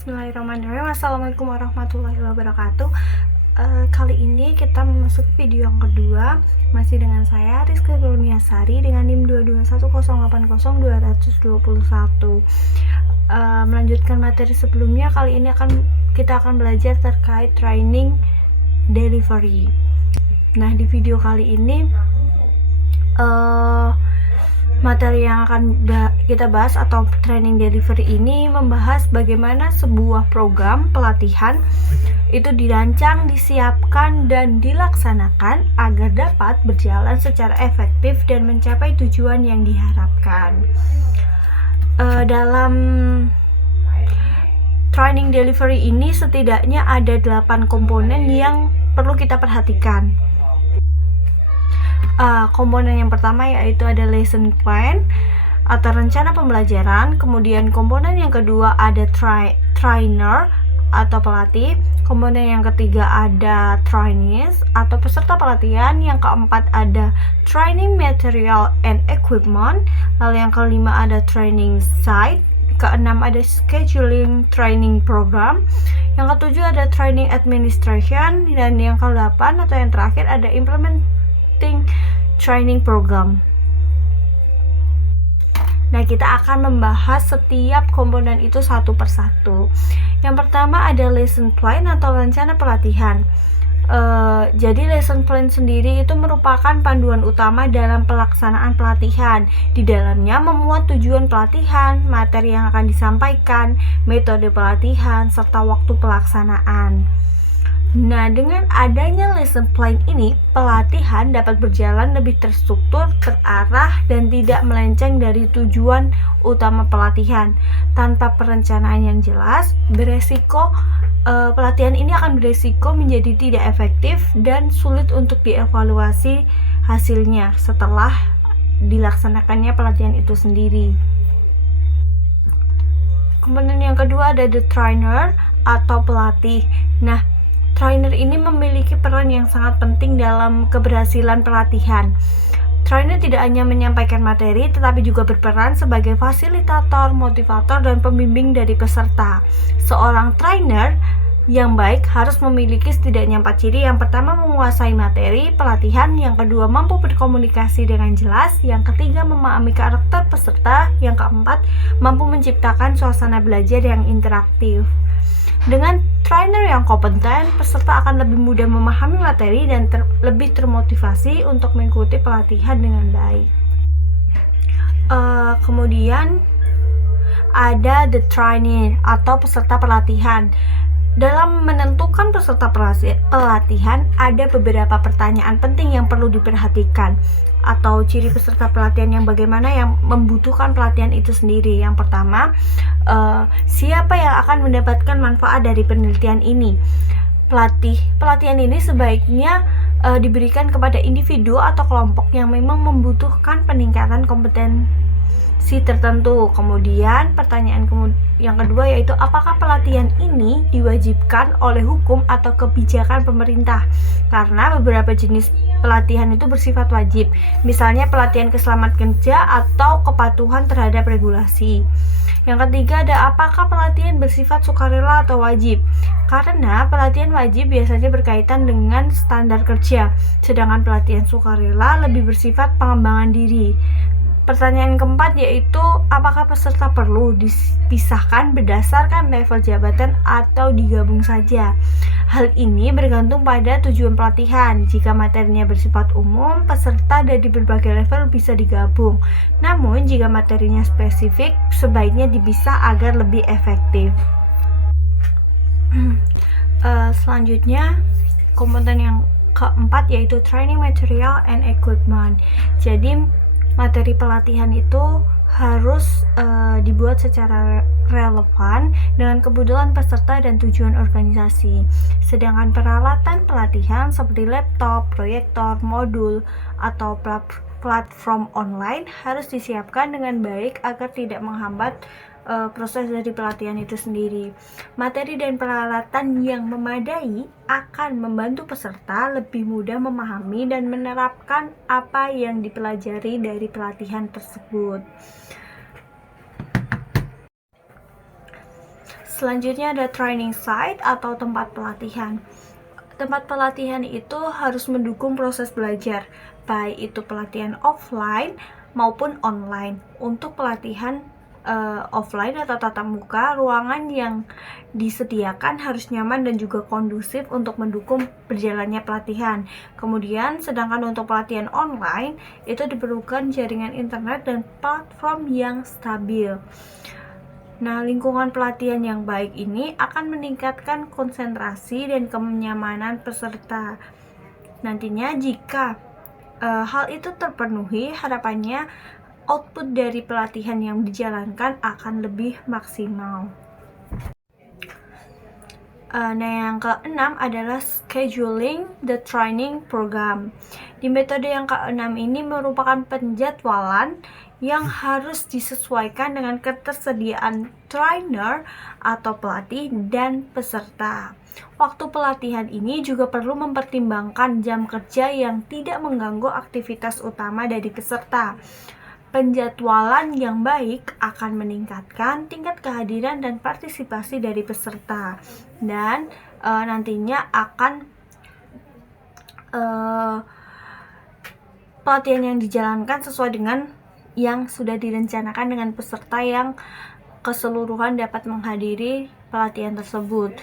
Bismillahirrahmanirrahim. Assalamualaikum warahmatullahi wabarakatuh. Kali ini kita memasuki video yang kedua, masih dengan saya Rizky Kurniasari dengan NIM 221080221. Melanjutkan materi sebelumnya, kali ini kita akan belajar terkait training delivery. Nah, di video kali ini materi yang akan kita bahas atau training delivery ini membahas bagaimana sebuah program pelatihan itu dirancang, disiapkan, dan dilaksanakan agar dapat berjalan secara efektif dan mencapai tujuan yang diharapkan. Dalam training delivery ini setidaknya ada 8 komponen yang perlu kita perhatikan. Komponen yang pertama yaitu ada lesson plan atau rencana pembelajaran. Kemudian komponen yang kedua ada trainer atau pelatih. Komponen yang ketiga ada trainees atau peserta pelatihan. Yang keempat ada training material and equipment. Lalu yang kelima ada training site. Keenam ada scheduling training program. Yang ketujuh ada training administration. Dan yang kedelapan atau yang terakhir ada implementing training program. Nah, kita akan membahas setiap komponen itu satu persatu. Yang pertama ada lesson plan atau rencana pelatihan. Jadi lesson plan sendiri itu merupakan panduan utama dalam pelaksanaan pelatihan. Di dalamnya memuat tujuan pelatihan, materi yang akan disampaikan, metode pelatihan, serta waktu pelaksanaan. Nah, dengan adanya lesson plan ini, pelatihan dapat berjalan lebih terstruktur, terarah, dan tidak melenceng dari tujuan utama pelatihan. Tanpa perencanaan yang jelas, pelatihan ini akan beresiko menjadi tidak efektif dan sulit untuk dievaluasi hasilnya setelah dilaksanakannya pelatihan itu sendiri. Komponen yang kedua ada the trainer atau pelatih. Nah, trainer ini memiliki peran yang sangat penting dalam keberhasilan pelatihan. Trainer tidak hanya menyampaikan materi, tetapi juga berperan sebagai fasilitator, motivator, dan pembimbing dari peserta. Seorang trainer yang baik harus memiliki setidaknya 4 ciri. Yang pertama, menguasai materi pelatihan. Yang kedua, mampu berkomunikasi dengan jelas. Yang ketiga, memahami karakter peserta. Yang keempat, mampu menciptakan suasana belajar yang interaktif. Dengan trainer yang kompeten, peserta akan lebih mudah memahami materi dan lebih termotivasi untuk mengikuti pelatihan dengan baik. Kemudian ada the trainee atau peserta pelatihan. Dalam menentukan peserta pelatihan, ada beberapa pertanyaan penting yang perlu diperhatikan atau ciri peserta pelatihan yang bagaimana yang membutuhkan pelatihan itu sendiri. Yang pertama, siapa yang akan mendapatkan manfaat dari penelitian ini? Pelatihan ini sebaiknya diberikan kepada individu atau kelompok yang memang membutuhkan peningkatan kompetensi tertentu. Kemudian pertanyaan yang kedua yaitu apakah pelatihan ini diwajibkan oleh hukum atau kebijakan pemerintah? Karena beberapa jenis pelatihan itu bersifat wajib, misalnya pelatihan keselamatan kerja atau kepatuhan terhadap regulasi. Yang ketiga ada apakah pelatihan bersifat sukarela atau wajib? Karena pelatihan wajib biasanya berkaitan dengan standar kerja, sedangkan pelatihan sukarela lebih bersifat pengembangan diri. Pertanyaan keempat yaitu apakah peserta perlu dipisahkan berdasarkan level jabatan atau digabung saja? Hal ini bergantung pada tujuan pelatihan. Jika materinya bersifat umum, peserta dari berbagai level bisa digabung. Namun jika materinya spesifik, sebaiknya dipisah agar lebih efektif. Selanjutnya komponen yang keempat yaitu training material and equipment. Jadi materi pelatihan itu harus dibuat secara relevan dengan kebutuhan peserta dan tujuan organisasi. Sedangkan peralatan pelatihan seperti laptop, proyektor, modul, atau platform online harus disiapkan dengan baik agar tidak menghambat proses dari pelatihan itu sendiri. Materi dan peralatan yang memadai akan membantu peserta lebih mudah memahami dan menerapkan apa yang dipelajari dari pelatihan tersebut. Selanjutnya ada training site atau tempat pelatihan. Tempat pelatihan itu harus mendukung proses belajar, baik itu pelatihan offline maupun online. Untuk pelatihan offline atau tatap muka, ruangan yang disediakan harus nyaman dan juga kondusif untuk mendukung berjalannya pelatihan. Kemudian, sedangkan untuk pelatihan online, itu diperlukan jaringan internet dan platform yang stabil. Nah, lingkungan pelatihan yang baik ini akan meningkatkan konsentrasi dan kenyamanan peserta. Nantinya jika hal itu terpenuhi, harapannya output dari pelatihan yang dijalankan akan lebih maksimal. Nah, yang keenam adalah scheduling the training program. Di metode yang keenam ini merupakan penjadwalan yang harus disesuaikan dengan ketersediaan trainer atau pelatih dan peserta. Waktu pelatihan ini juga perlu mempertimbangkan jam kerja yang tidak mengganggu aktivitas utama dari peserta. Penjadwalan yang baik akan meningkatkan tingkat kehadiran dan partisipasi dari peserta, dan nantinya akan pelatihan yang dijalankan sesuai dengan yang sudah direncanakan dengan peserta yang keseluruhan dapat menghadiri pelatihan tersebut.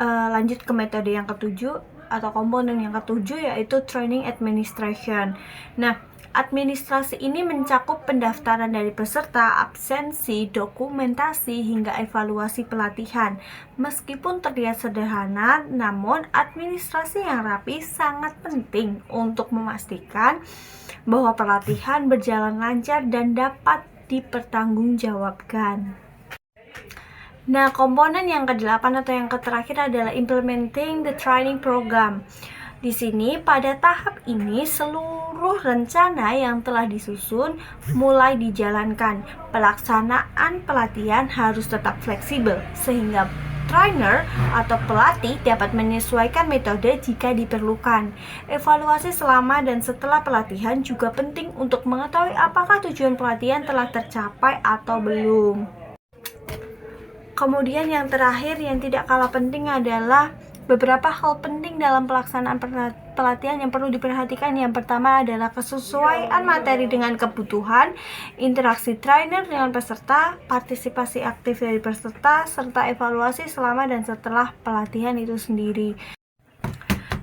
Lanjut ke metode yang ketujuh atau komponen yang ketujuh, yaitu training administration. Nah, administrasi ini mencakup pendaftaran dari peserta, absensi, dokumentasi, hingga evaluasi pelatihan. Meskipun terlihat sederhana, namun administrasi yang rapi sangat penting untuk memastikan bahwa pelatihan berjalan lancar dan dapat dipertanggungjawabkan. Nah, komponen yang ke-8 atau yang terakhir adalah implementing the training program. Di sini, pada tahap ini, seluruh rencana yang telah disusun mulai dijalankan. Pelaksanaan pelatihan harus tetap fleksibel, sehingga trainer atau pelatih dapat menyesuaikan metode jika diperlukan. Evaluasi selama dan setelah pelatihan juga penting untuk mengetahui apakah tujuan pelatihan telah tercapai atau belum. Kemudian yang terakhir yang tidak kalah penting adalah beberapa hal penting dalam pelaksanaan pelatihan yang perlu diperhatikan. Yang pertama adalah kesesuaian materi dengan kebutuhan, interaksi trainer dengan peserta, partisipasi aktif dari peserta, serta evaluasi selama dan setelah pelatihan itu sendiri.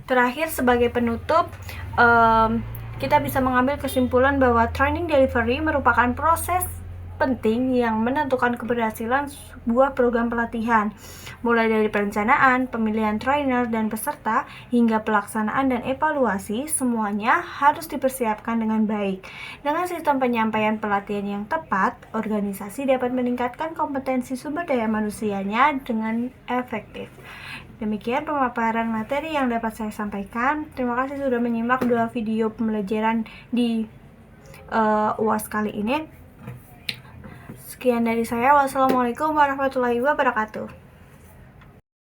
Terakhir, sebagai penutup, kita bisa mengambil kesimpulan bahwa training delivery merupakan proses penting yang menentukan keberhasilan sebuah program pelatihan, mulai dari perencanaan, pemilihan trainer dan peserta, hingga pelaksanaan dan evaluasi. Semuanya harus dipersiapkan dengan baik. Dengan sistem penyampaian pelatihan yang tepat, organisasi dapat meningkatkan kompetensi sumber daya manusianya dengan efektif. Demikian pemaparan materi yang dapat saya sampaikan. Terima kasih sudah menyimak 2 video pembelajaran di UAS kali ini. Sekian dari saya. Wassalamualaikum warahmatullahi wabarakatuh.